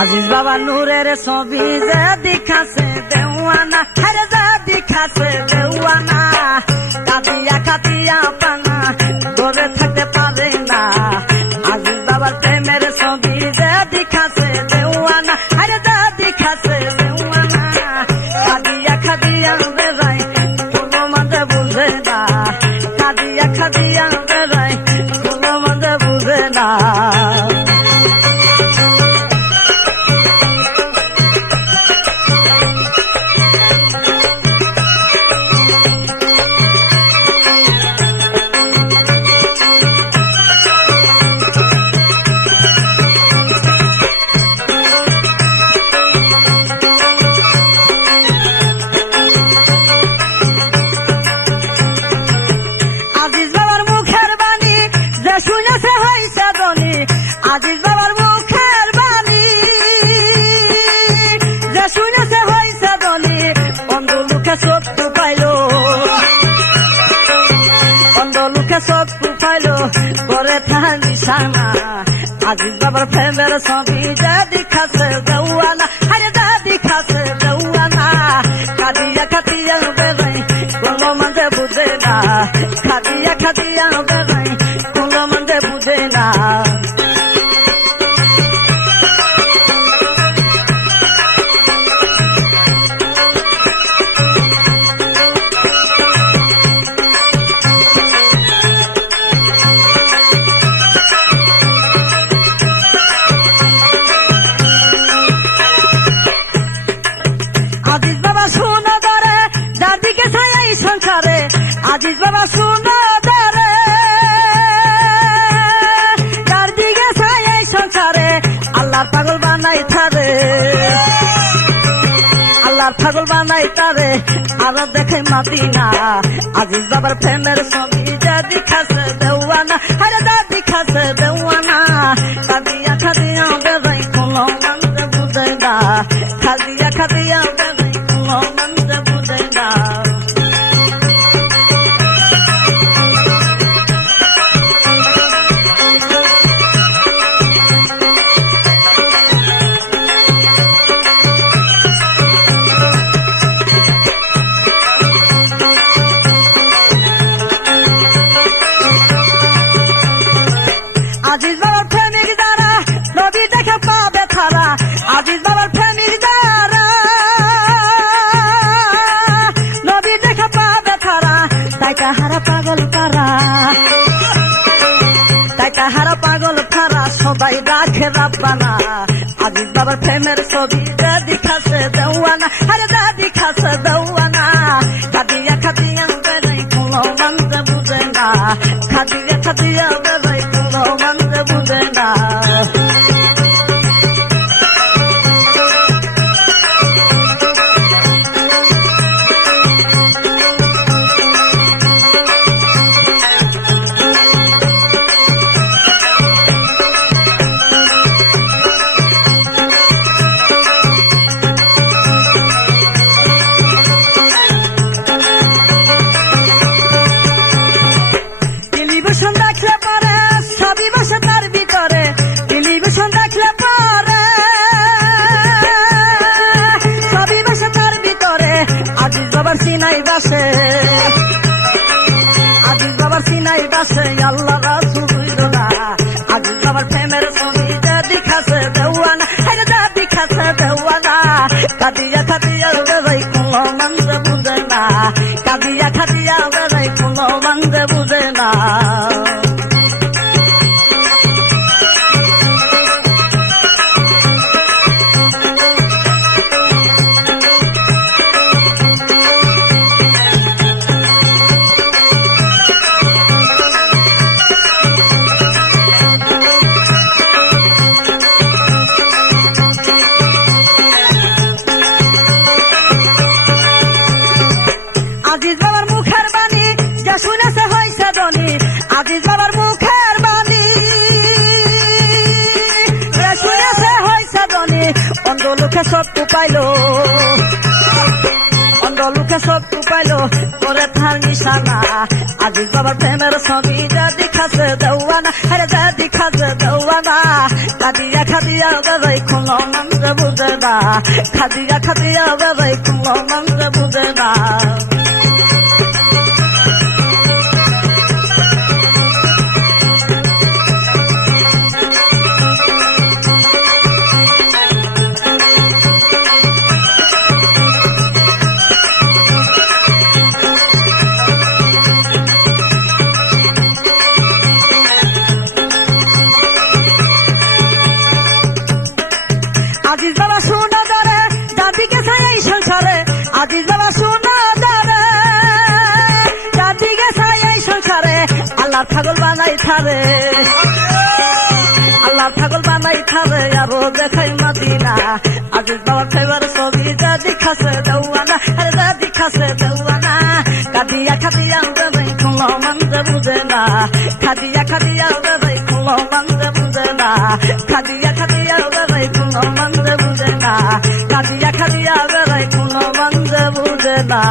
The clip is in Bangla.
আজিজ বাবা নূরের ছবি যে দেখাছে দেওয়ানা, আরে যে দেখাছে দেওয়ানা, কাঁদিয়া কাঁদিয়া পানা ধরে থাকতে পারে না। আজিজ বাবার প্রেমের ছবি যে দেখাছে দেওয়ানা, আরে যে দেখাছে দেওয়ানা, কাঁদিয়া কাঁদিয়া বেড়াই কোনো মধ্যে বুঝে না, কাঁদিয়া কাঁদিয়া বেড়াই কোনো মধ্যে বুঝে না। আজিজ বাবার মুখের বাণী যে শুনেছে হইছে ধনী, আজিজ বাবার মুখের বাণী যে শুনেছে হইছে ধনী, অন্ধ লোকে চক্ষু পাইল, অন্ধ লোকে চক্ষু পাইল করে থাকা নিশানা। আজিজ বাবার প্রেমের ছবি যে দেখাছে দেওয়ানা, আরে যে দেখাছে দেওয়ানা, কাঁদিয়া কাঁদিয়া বেড়াই কোনো মধ্যে বুঝে না, কাঁদিয়া কাঁদিয়া বেড়াই কোনো মধ্যে বুঝে না। আজিজ বাবা শুনো ধরে যার দিকে ছায় এই সংসারে, আজিজ বাবা শুনো ধরে যার দিকে ছায় এই সংসারে, আল্লাহর পাগল বানাই তারে, আল্লাহর পাগল বানাই তারে আরো দেখে মাদিনা। আজিজ বাবার প্রেমের ছবি যা দেখাছে দেওয়ানা, আরে যা দেখাছে দেওয়ানা, কাঁদিয়া কাঁদিয়া বেড়াই কোনো মন্দে বুঝে না, কাঁদিয়া কাঁদিয়া বেড়াই কোনো মন্দে বুঝে না। আজিজ বাবার প্রেমিক যারা নবী দেখে পাবে তারা, আজিজ বাবার প্রেমিক যারা নবী দেখে পাবে তারা, তাই কাহারা পাগল কারা, তাই কাহারা পাগল কারা সবাই রাখে রাব্বানা। আজিজ বাবার প্রেমের ছবি যে দেখাছে দেওয়ানা, আরে যে দেখাছে দেওয়ানা, কাঁদিয়া কাঁদিয়া বেড়াই কোনো মন্দে বুঝে না, কাঁদিয়া কাঁদিয়া বেড়াই কোনো মন্দে বুঝে না। টেলিভিশন দেখলে পরে সবই বসে তার ভিতরে, টেলিভিশন দেখলে পরে সবই বসে তার ভিতরে, আজিজ বাবার সিনাই বাসে, আজিজ বাবার সিনাই বাসে আল্লাহ রাসূল হইল না। আজিজ বাবার প্রেমের ছবি যে দেখাছে দেওয়ানা, আরে যে দেখাছে দেওয়ানা, কাঁদিয়া কাঁদিয়া বেড়াই কোনো মন্দে বুঝে না, কাঁদিয়া কাঁদিয়া বেড়াই কোনো মন্দে বুঝে না। আজিজ বাবার মুখের বাণী যে শুনেছে হইছে ধনী, আজিজ বাবার মুখের বাণী যে শুনেছে হইছে ধনী, অন্ধ লোকে চক্ষু পাইল, অন্ধ লোকে চক্ষু পাইল করে তার নিশানা। আজিজ বাবার প্রেমের ছবি যে দেখাছে দেওয়ানা, আরে যে দেখাছে দেওয়ানা, কাঁদিয়া কাঁদিয়া বেড়াই কোনো মন্দে খাদিয়া খাদিয়া বেড়াই কোনো মন্দ বুঝে না আজিজ বাবা শোনা ধরে যাবি গেছে এই সংসারে আজিজ বাবা শোনা ধরে যাবি গেছে এই সংসারে আল্লাহ ছাগল বানাই থারে আল্লাহ ছাগল বানাই থারে আরো দেখাই মদিনা আজিজ বাবা খাইবার ছবি দাদি খাসে দেওয়ানা আরে দাদি খাসে দেওয়ানা খাদিয়া খাদিয়া বেড়াই কোনো মন্দ বুঝে না খাদিয়া খাদিয়া বেড়াই কোনো মন্দ বুঝে না খাদিয়া খাদিয়া বেড়াই কোনো মন্দ বুঝে না খাদিয়া খাদিয়া বেড়াই কোনো মন্দ বুঝে না